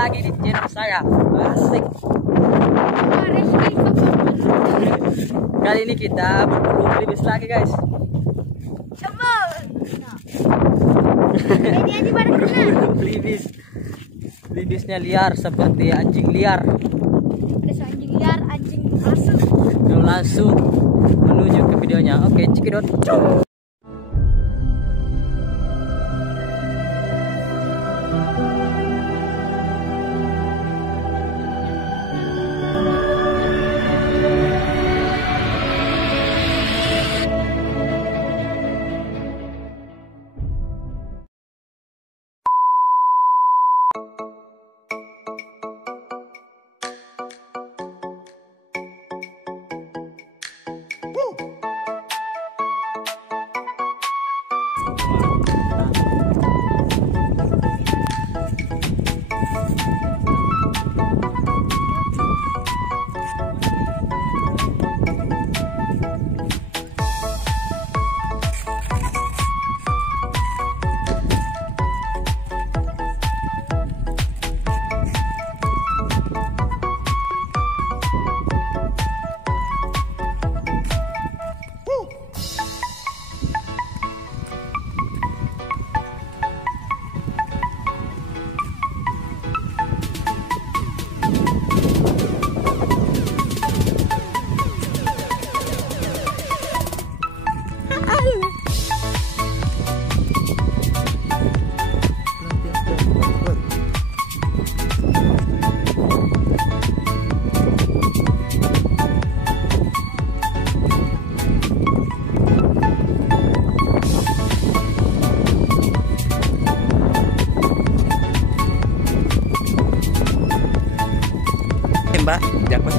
lagi di channel saya. Asik. Kali ini kita berburu belibis lagi guys. Berburu belibis. Belibisnya liar seperti anjing liar. Ada anjing liar, anjing masuk. Langsung menuju ke videonya. Oke, cekidot. Mbak, dapat.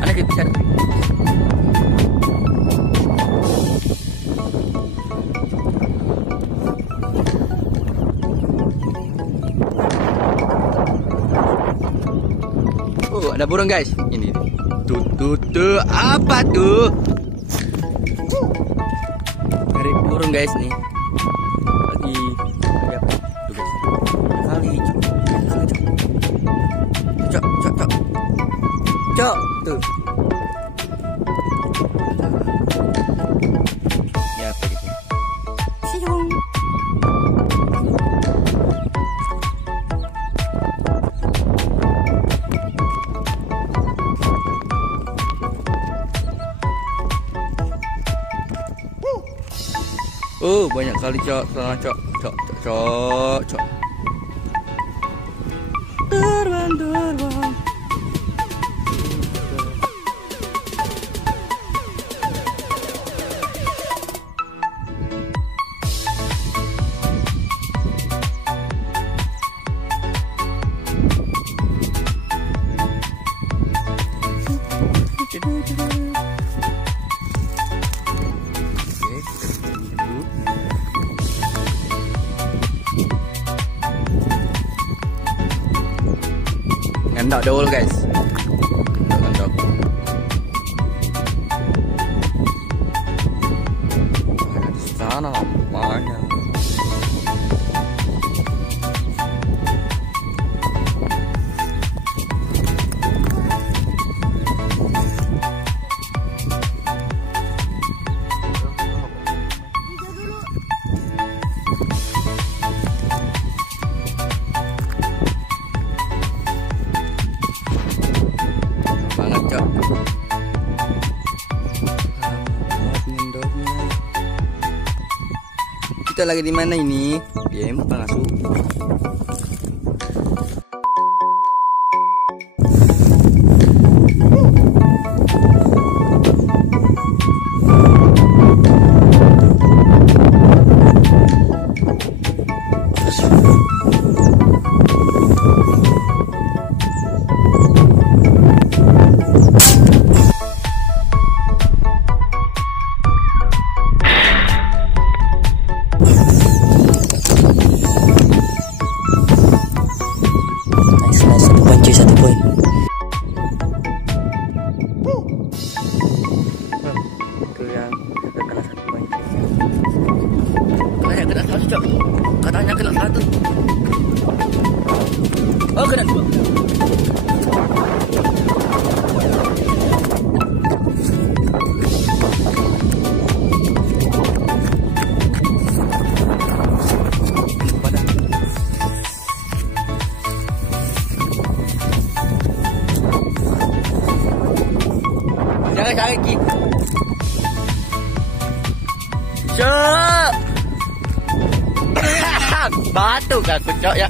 Anak itu kan. Ada burung guys, ini tuh apa tuh? Dari burung guys nih, lagi apa? Tuh guys, kali cok tuh. Ya apa gitu? Siung. Banyak kali cok. Terbang. Ngendok dulu guys. Ngendok. Ada di sana lampanya. Kita lagi di mana ini? Game pengasuh. Oh, kena dua. Jangan lagi. Cok. Batu gak aku cok ya.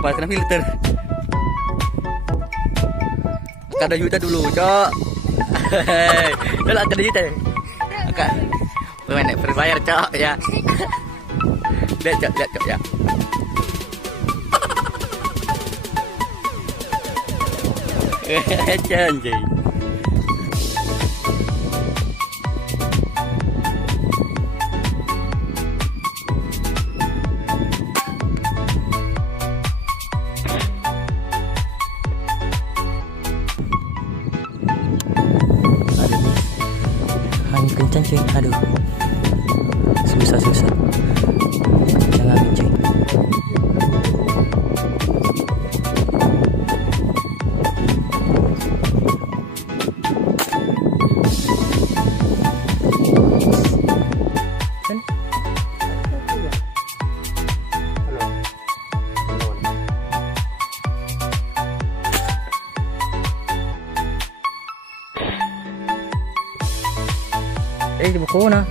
Pas kena filter. Kada juta dulu, cok. Dulu kada juta. Akak. Pemain Free Fire, cok ya. Lihat, cok ya. Anjing. Kencang cuy, aduh susah kencang lagi cuy. Di buku na.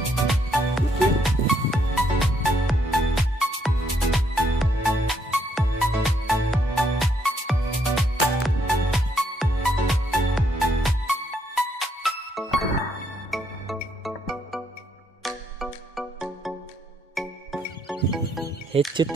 Headshot.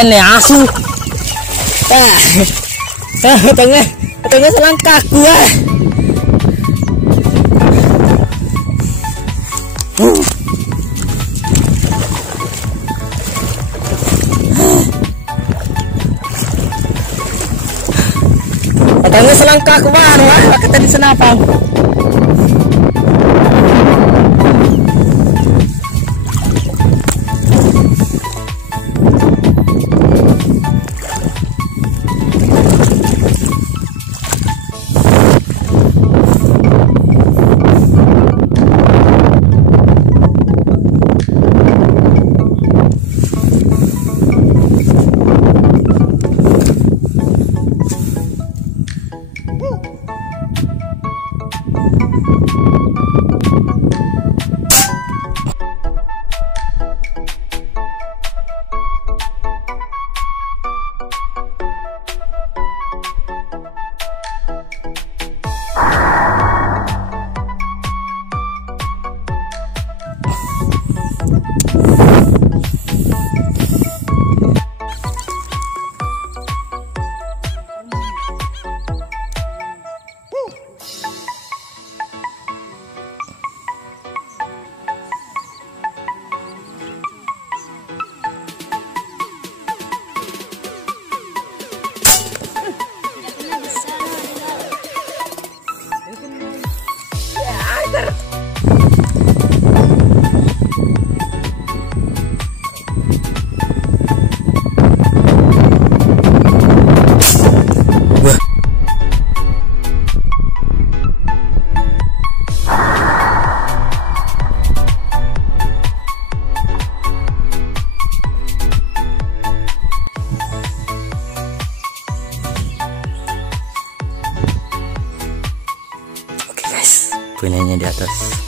Kan le asu. Tengah selangkah gua. Tengah selangkah kemana wah? Kata di senapang. punyanya di atas.